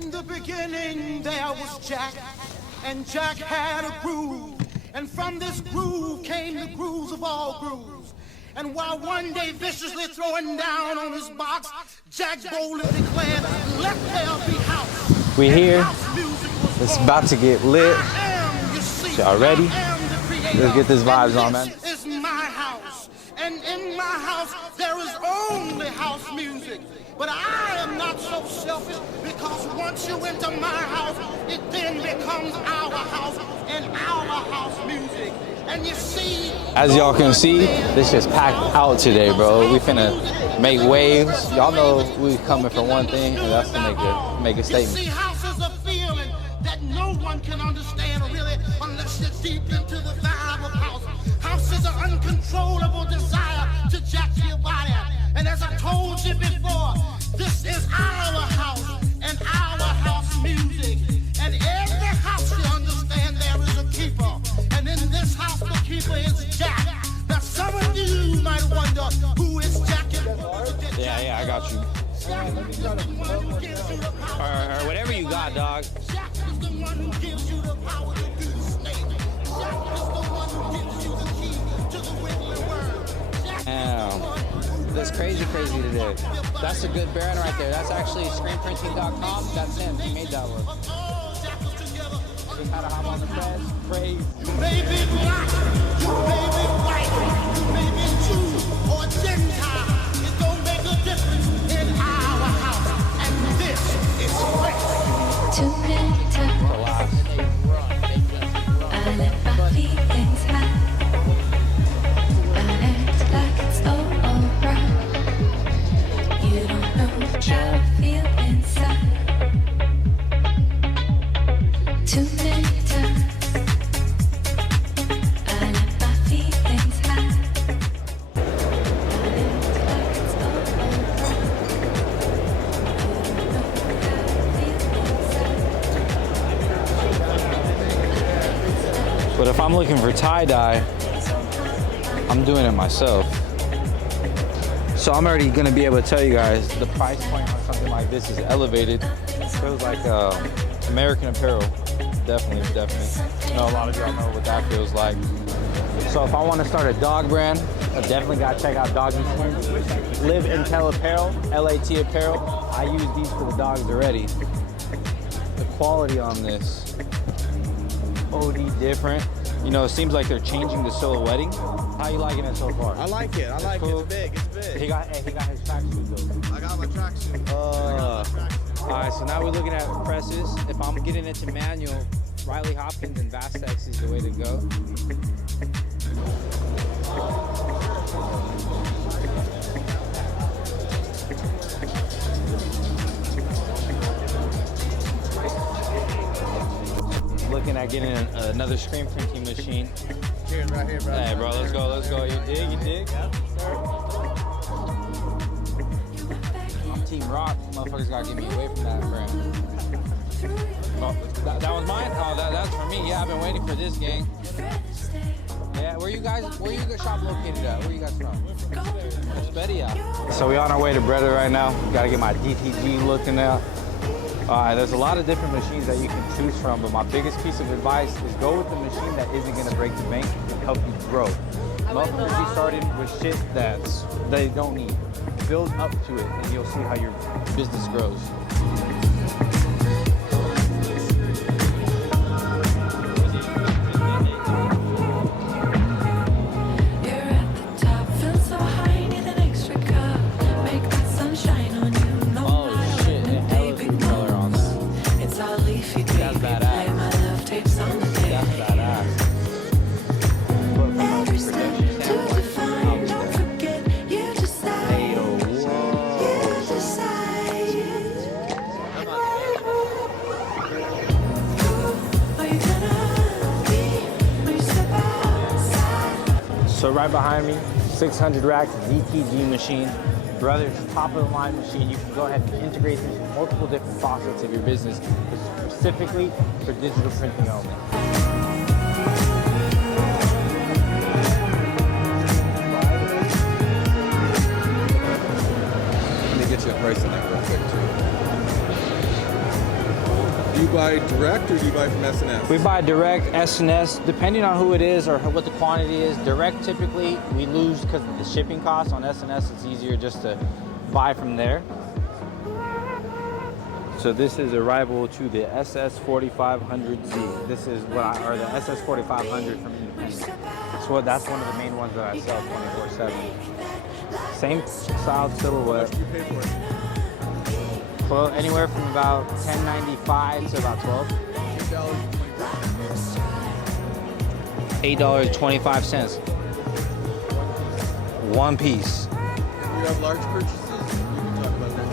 In the beginning there was Jack, and Jack had a groove, and from this groove came the grooves of all grooves. And while one day viciously throwing down on his box, Jack boldly declared, "Let there be house." We here. It's about to get lit. Y'all ready? Let's get this vibes on, man. This is my house, and in my house there is only house music. But I am not so selfish, because once you enter my house, it then becomes our house and our house music. And you see, as y'all can see, this is packed out today, bro. We finna make waves. Y'all know we coming for one thing, and that's to make a statement. You see, house is a feeling that no one can understand really unless you're deep into the vibe of house. House is an uncontrollable desire to jack your body. And as I told you before, this is our house and our house music. And every house, you understand, there is a keeper. And in this house, the keeper is Jack. Now, some of you might wonder, who is Jack? Yeah, I got you. Or whatever you got, dog. Jack is the one who gives you the power to do the snake. Jack is the one who gives you the key to the wiggly world. Damn. That's crazy today. That's a good brand right there. That's actually screenprinting.com. That's him. He made that one. Just how to hop on the press. Crazy. You may be black, you may be white, you may be Jew or Gentile. It don't make a difference in our house. And this is fresh. Too many times I let my feelings hide. I act like it's all alright. You don't know how I feel inside. Too many times I let my feelings hide. I act like it's all alright. You don't know how I feel inside. But if I'm looking for tie-dye, I'm doing it myself. So I'm already gonna be able to tell you guys the price point on something like this is elevated. It feels like American Apparel. Definitely. I know a lot of y'all know what that feels like. So if I want to start a dog brand, I definitely gotta check out Doggy Skins. Live Intel Apparel, LAT Apparel. I use these for the dogs already. The quality on this, OD different. You know, it seems like they're changing the silhouetting. How you liking it so far? I like it. Cool. It's big. He got his tracksuit though. I got my tracksuit. All right, so now we're looking at presses. If I'm getting into manual, Riley Hopkins and Vastex is the way to go. Looking at getting another screen printing machine. Cheers, right here, bro. Hey, bro, let's go. You dig? Yeah, sir. I'm Team Rock. Motherfuckers gotta get me away from that brand. Oh, that was mine? Oh, that's for me. Yeah, I've been waiting for this, gang. Yeah, where you guys shop located at? Where you guys from? Expedia. So we on our way to Brother right now. Gotta get my DTG looking out. There's a lot of different machines that you can choose from, but my biggest piece of advice is go with the machine that isn't gonna break the bank and help you grow. Motherfuckers be starting with shit that they don't need. Build up to it and you'll see how your business grows. So right behind me, 600 racks DTG machine. Brother's top of the line machine. You can go ahead and integrate this with multiple different facets of your business, specifically for digital printing only. Let me get you a price on that real quick too. Do you buy direct or do you buy from S&S? We buy direct, S&S, depending on who it is or what the quantity is. Direct, typically, we lose because of the shipping costs. On S&S, it's easier just to buy from there. So this is a rival to the SS4500Z. This is or the SS4500 from Independent. So that's one of the main ones that I sell 24/7. Same style silhouette. What do you pay for it? Well, anywhere from about $10.95 to about $12. $8.25. One piece. If you have large purchases, you can talk about that.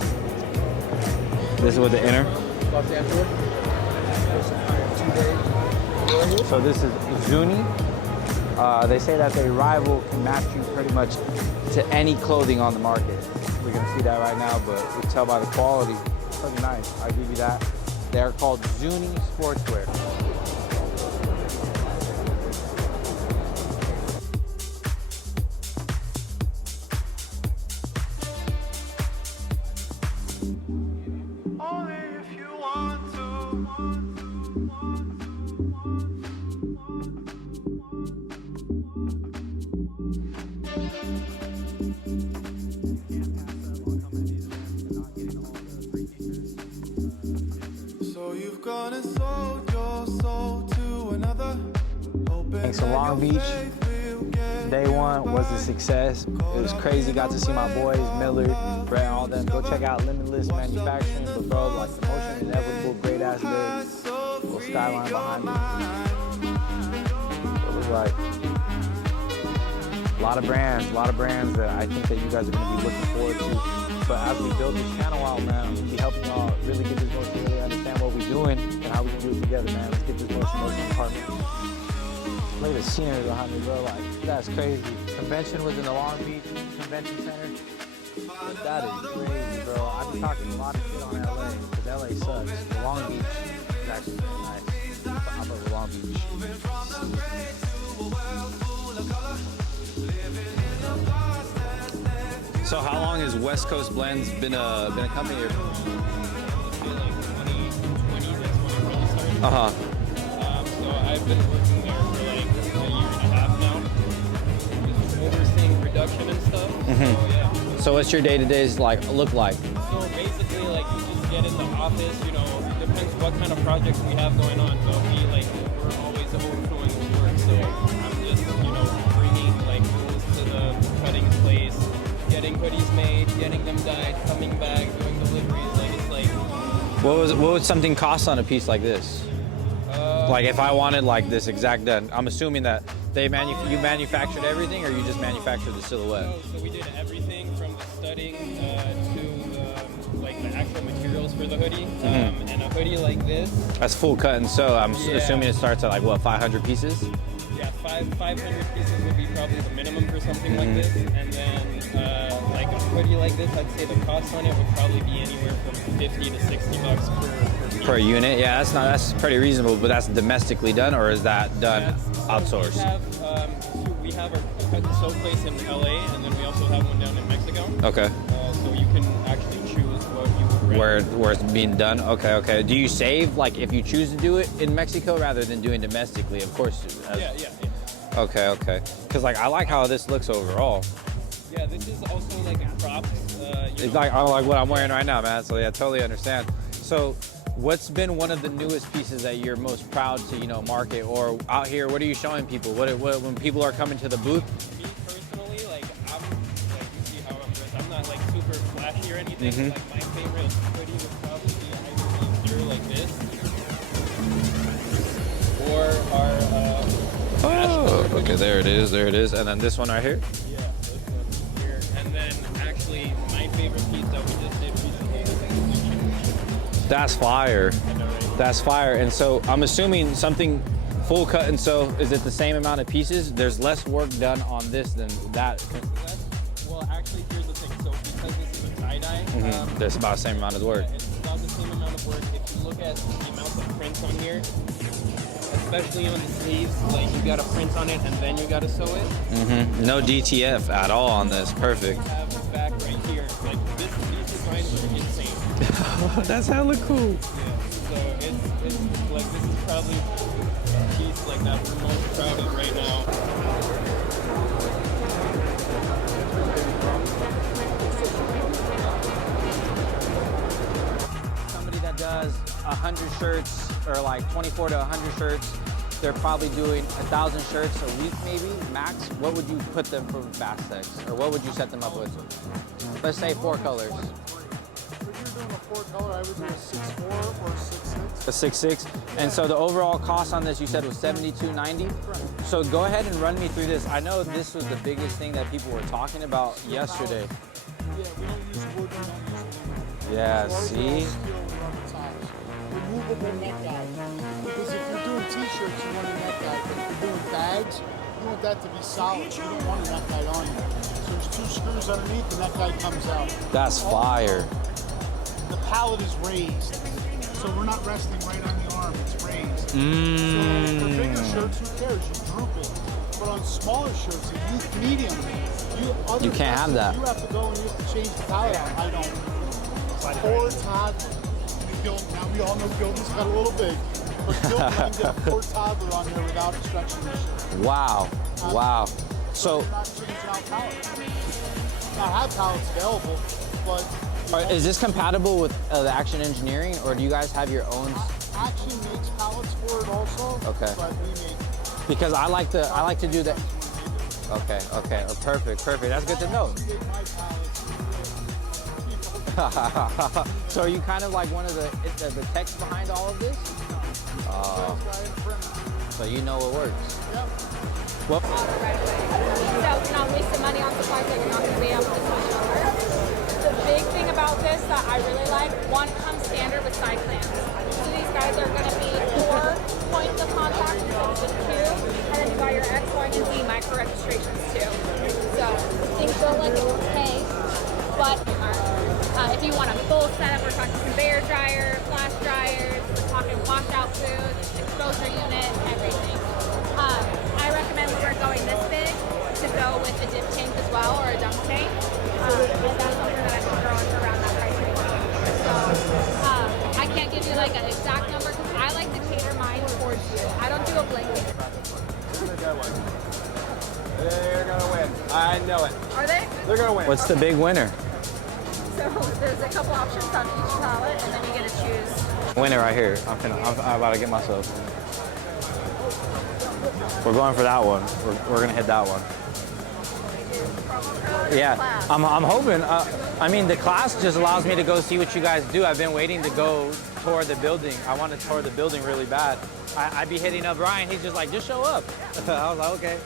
This is with the inner. Los Angeles. So this is ZUNI. They say that their rival can match you pretty much to any clothing on the market. We're gonna see that right now, but we can tell by the quality. It's pretty nice. I'll give you that. They're called ZUNI Sportswear. Thanks to Long Beach. Day one was a success. It was crazy. Got to see my boys, Millard, Brett, all them. Go check out Limitless Manufacturing. But bro, like the motion inevitable, great ass day. Little skyline behind me. It was like a lot of brands that I think that you guys are gonna be looking forward to. But as we build this channel out, man, we'll be helping y'all really get this motion, really understand what we're doing and how we can do it together, man. Let's get this motion department. Look at the scenery behind me, bro. Like, that's crazy. Convention was in the Long Beach Convention Center. But that is crazy, bro. I've been talking a lot of shit on LA, because LA sucks. The Long Beach is actually very nice. I love the Long Beach. So how long has West Coast Blends been a company here? Uh-huh. So I've been working there for like a year and a half now. Just overseeing production and stuff. Mm-hmm. So yeah. So what's your day-to-days look like? So basically, like, you just get in the office, you know, depends what kind of projects we have going on. So we're always overflowing with work. So I'm just, you know, bringing like tools to the cutting place, getting hoodies made, getting them dyed, coming back, doing deliveries. Like, it's like. What would something cost on a piece like this? Like if I wanted like this exact done, I'm assuming that you manufactured everything, or you just manufactured the silhouette? No, so we did everything from the studding to like the actual materials for the hoodie. Mm-hmm. And a hoodie like this. That's full cut and sew. I'm assuming it starts at like what, 500 pieces? Yeah, 500 pieces would be probably the minimum for something like this. And then like a hoodie like this, I'd say the cost on it would probably be anywhere from $50 to $60 per piece. Per unit? Yeah, that's pretty reasonable, but that's domestically done, or is that done outsourced? We have a cut and sew place in LA, and then we also have one down in Mexico. Okay. So you can actually choose what you would rather. Where it's being done? Okay. Do you save, like, if you choose to do it in Mexico rather than doing domestically? Of course. Yeah. Okay. Because, like, I like how this looks overall. Yeah, this is also like a props. It's like what I'm wearing right now, man. So yeah, I totally understand. So, what's been one of the newest pieces that you're most proud to, market, or out here? What are you showing people? What when people are coming to the booth? Me personally, like you see how I'm dressed. I'm not like super flashy or anything. Mm-hmm. Like my favorite hoodie would probably be a either like this, or our. Okay, there it is, and then this one right here. Yeah, this one here, and then actually my favorite piece that we just did recently is That's fire. That's fire. And so I'm assuming something full cut and sew, is it the same amount of pieces? There's less work done on this than that. Well, actually, here's the thing. So because this is a tie-dye, There's about the same amount of work. yeah, it's about the same amount of work. If you look at the amount of prints on here, especially on the sleeves, like you got to print on it and then you got to sew it. No DTF at all on this. Perfect. You have the back right here. Like these designs are insane. That's hella cool. Yeah. So it's like this is probably the piece like that we're most proud of right now. Somebody that does 100 shirts or like 24 to 100 shirts, they're probably doing 1,000 shirts a week maybe, max. What would you put them for Vastex? Or what would you set them up with? Let's say 4 colors. If you're doing a 4-color, I would do a 6'4" or a 6'6". A 6'6". And so the overall cost on this you said was $72.90. So go ahead and run me through this. I know this was the biggest thing that people were talking about yesterday. Yeah, we don't use wood, we don't use aluminum. Yeah, So ours are all see? steel and rubber ties. Removable neck guide. Because if you're doing t-shirts, you want a neck guide. But if you're doing bags, you want that to be solid. You don't want a neck guide on you. So there's 2 screws underneath, the neck guide comes out. That's fire. The pallet is raised. So we're not resting right on the arm, it's raised. So for bigger shirts, who cares? You droop it. But on smaller shirts, if you medium, You can't have that. You have to go and you have to change the pallet out. I don't. Poor toddler. Now we all know Gildan's got a little big, but Gildan can get a poor toddler on there without instruction issue. Wow. Wow. So We're not changing out pallets. I have pallets available, but is this compatible with the Action Engineering, or do you guys have your own? Action makes pallets for it also. Okay. But we make. Because I like to do that. Okay. Okay. Oh, perfect. Perfect. That's good to know. So are you kind of like one of the techs behind all of this? So you know what works. Yep. Well, Right away. So you're not wasting money on supplies that you're not going to be able to switch over. The big thing about this that I really like, one comes standard with side clamps. So these guys are going to be 4 points of contact instead of just 2. And then you got your X, Y, and Z micro registrations too. So things go like it's okay, but if you want a full setup, we're talking conveyor dryer, flash dryers, we're talking washout foods, exposure unit, everything. I recommend when we're going this big to go with a dip tank as well, or a dunk tank. And that's something that I can throw in around that price range. So I can't give you like an exact number because I like to cater mine towards you. I don't do a blanket. They're gonna win. I know it. Are they? They're gonna win. what's the big winner? So there's a couple options on each palette, and then you get to choose. Winner right here. I'm about to get myself. We're going for that one. We're gonna hit that one. Yeah, I'm hoping. I mean, the class just allows me to go see what you guys do. I've been waiting to go tour the building. I want to tour the building really bad. I'd be hitting up Ryan. He's just like, just show up. I was like, okay.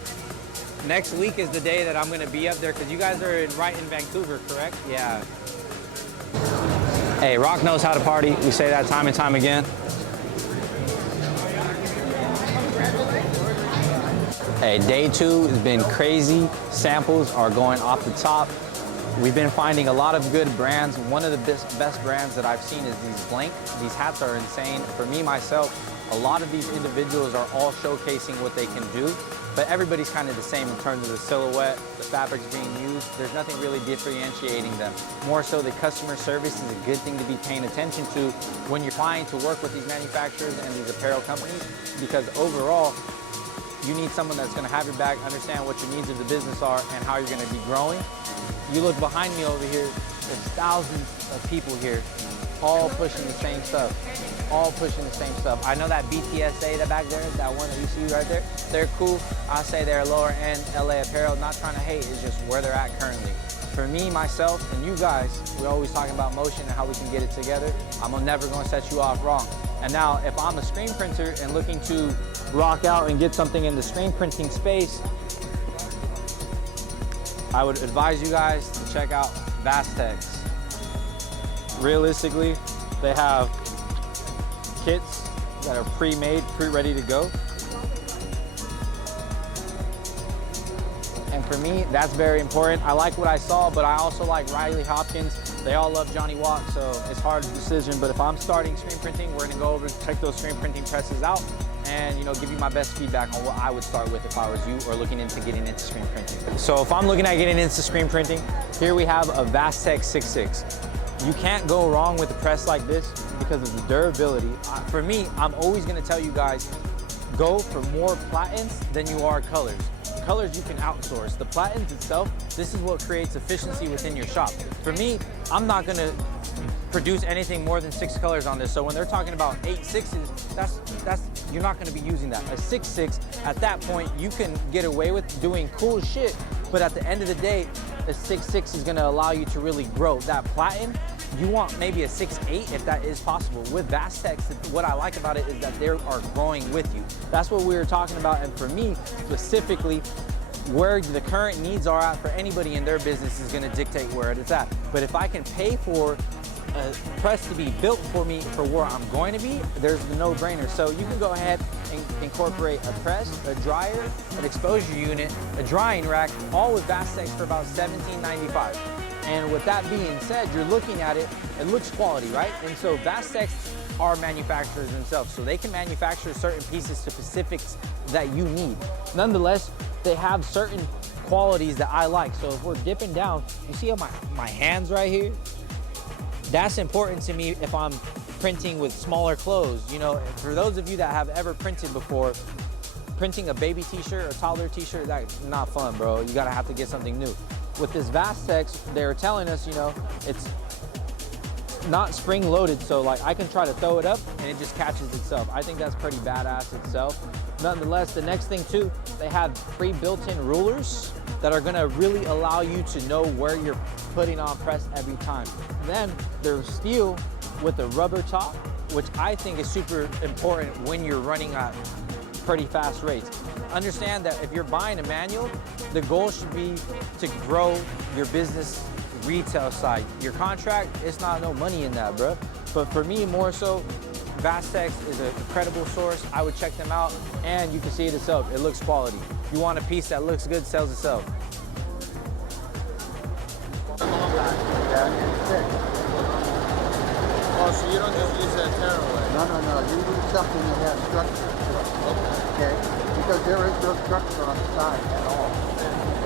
Next week is the day that I'm gonna be up there because you guys are right in Vancouver, correct? Yeah. Hey, Rock knows how to party. We say that time and time again. Hey, day 2 has been crazy. Samples are going off the top. We've been finding a lot of good brands. One of the best brands that I've seen is these blank. These hats are insane. For me, myself, a lot of these individuals are all showcasing what they can do, but everybody's kind of the same in terms of the silhouette, the fabrics being used. There's nothing really differentiating them. More so, the customer service is a good thing to be paying attention to when you're trying to work with these manufacturers and these apparel companies, because overall, you need someone that's going to have your back, understand what your needs of the business are and how you're going to be growing. You look behind me over here, there's thousands of people here, all pushing the same stuff. All pushing the same stuff. I know that BTSA that back there, that one that you see right there, they're cool. I say they're lower end LA Apparel, not trying to hate, it's just where they're at currently. For me, myself, and you guys, we're always talking about motion and how we can get it together. I'm never gonna set you off wrong. And now, if I'm a screen printer and looking to rock out and get something in the screen printing space, I would advise you guys to check out Vastex. Realistically, they have kits that are pre-made, pre-ready to go. And for me, that's very important. I like what I saw, but I also like Riley Hopkins. They all love Johnny Walk, so it's a hard decision. But if I'm starting screen printing, we're gonna go over and check those screen printing presses out and give you my best feedback on what I would start with if I was you or looking into getting into screen printing. So if I'm looking at getting into screen printing, here we have a Vastex 6.6. You can't go wrong with a press like this because of the durability. For me, I'm always gonna tell you guys, go for more platins than you are colors. Colors you can outsource. The platins itself, this is what creates efficiency within your shop. For me, I'm not gonna produce anything more than 6 colors on this. So when they're talking about 8 6s, that's you're not gonna be using that. A 6-6, at that point, you can get away with doing cool shit, but at the end of the day, a 6-6 is gonna allow you to really grow. That platin, you want maybe a 6-8 if that is possible. With Vastex, what I like about it is that they are growing with you. That's what we were talking about, and for me, specifically, where the current needs are at for anybody in their business is gonna dictate where it's at. But if I can pay for a press to be built for me for where I'm going to be, there's the no-brainer. So you can go ahead and incorporate a press, a dryer, an exposure unit, a drying rack, all with Vastex for about $17.95. And with that being said, you're looking at it, it looks quality, right? And so Vastex are manufacturers themselves, so they can manufacture certain pieces to specifics that you need. Nonetheless, they have certain qualities that I like. So if we're dipping down, you see how my hands right here? That's important to me if I'm printing with smaller clothes. You know, for those of you that have ever printed before, printing a baby t-shirt or toddler t-shirt, that's not fun, bro. You gotta have to get something new. With this Vastex, they're telling us, you know, it's not spring loaded, so like I can try to throw it up and it just catches itself. I think that's pretty badass itself. Nonetheless, the next thing too, they have pre-built-in rulers that are gonna really allow you to know where you're putting on press every time. Then there's steel with a rubber top, which I think is super important when you're running at pretty fast rates. Understand that if you're buying a manual, the goal should be to grow your business retail side. Your contract, it's not no money in that, bro. But for me, more so, Vastex is a credible source. I would check them out, and you can see it itself. It looks quality. You want a piece that looks good, sells itself. Oh, so you don't just use that tearaway? No. You need something that has structure to it. Okay? Because there is no structure on the side at all.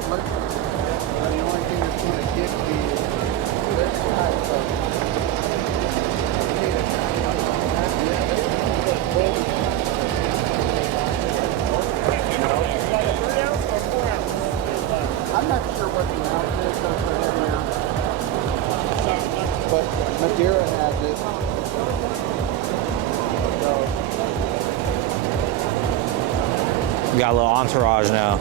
But the only thing that's going to give me this type of I'm not sure what the ounce is for every ounce. But Madeira has it. So We got a little entourage now.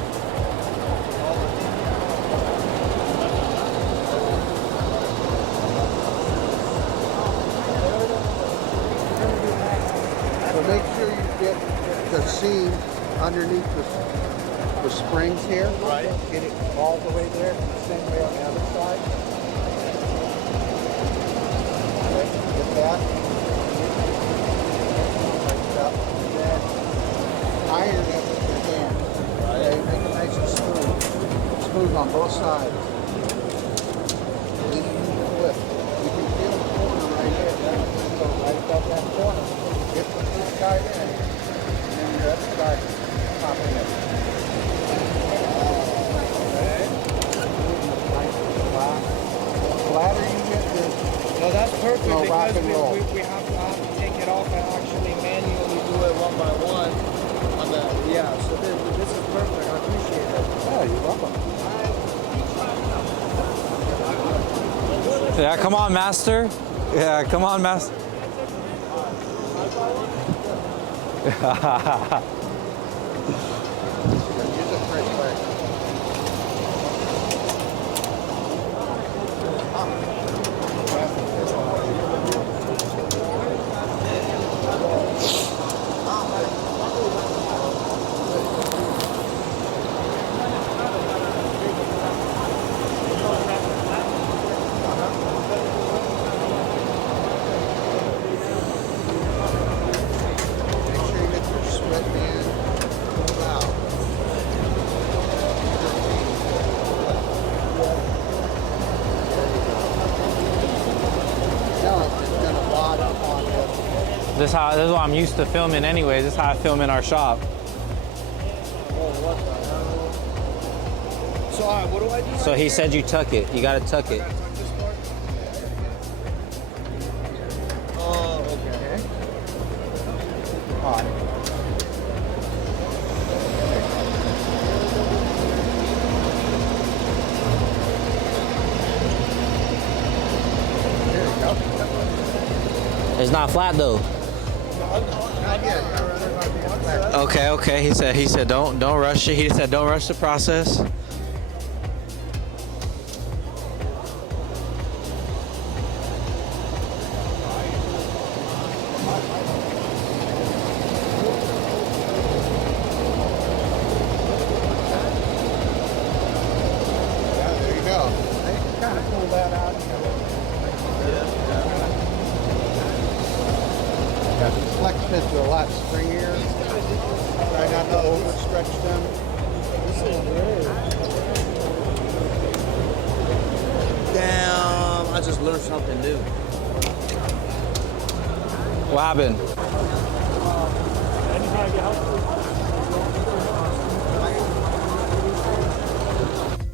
So make sure you get the seam underneath the springs here. Right. Get it all the way there, and the same way on the other side. Okay, get that. Like that. And then iron it with your hand. Okay, make it nice and smooth. Smooth on both sides. Then you can flip. You can feel the corner right here. So right about that corner. Get the first side in, and then the other side popping in. Flatter you get this. No, that's perfect No, rock because and roll. we have to take it off and actually manually do it one by one. On the, yeah, so this is perfect. I appreciate it. Yeah, you're welcome. Yeah, come on, master. Yeah, come on, master. Use a fresh way. Make sure you get your sweatband pulled out. Now it's going to wad up on this. This is what I'm used to filming anyways. This is how I film in our shop. So, what do I do? So he said you tuck it. You gotta tuck it. Tuck this part? pot. There you go. It's not flat though. Not yet. Okay. He said don't rush it. He said don't rush the process. Yeah, there you go. They can kind of pull that out. Yeah, the flex fits are a lot springier. Try not to overstretch them. Damn, I just learned something new. What happened?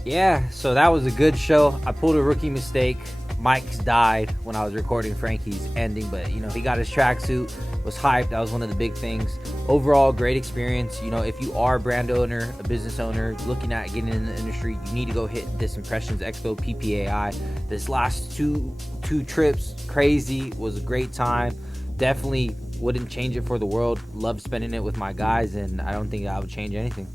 Yeah, so that was a good show. I pulled a rookie mistake. Mike's died when I was recording Frankie's ending, but you know, he got his tracksuit, was hyped. That was one of the big things. Overall, great experience. You know, if you are a brand owner, a business owner, looking at getting in the industry, you need to go hit this Impressions Expo PPAI. This last two trips, crazy, was a great time. Definitely wouldn't change it for the world. Loved spending it with my guys, and I don't think I would change anything.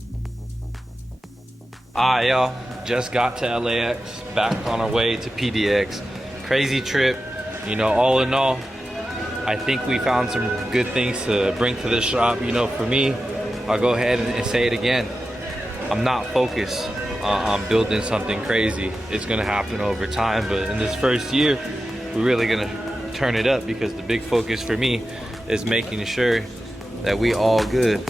Alright, y'all, just got to LAX, back on our way to PDX. Crazy trip, you know, all in all, I think we found some good things to bring to the shop. You know, for me, I'll go ahead and say it again. I'm not focused on building something crazy. It's gonna happen over time, but in this first year, we're really gonna turn it up because the big focus for me is making sure that we all good.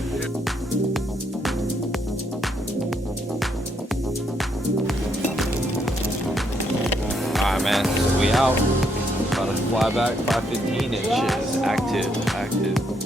Alright, man, so we out. About to fly back 5:15 and shit is active.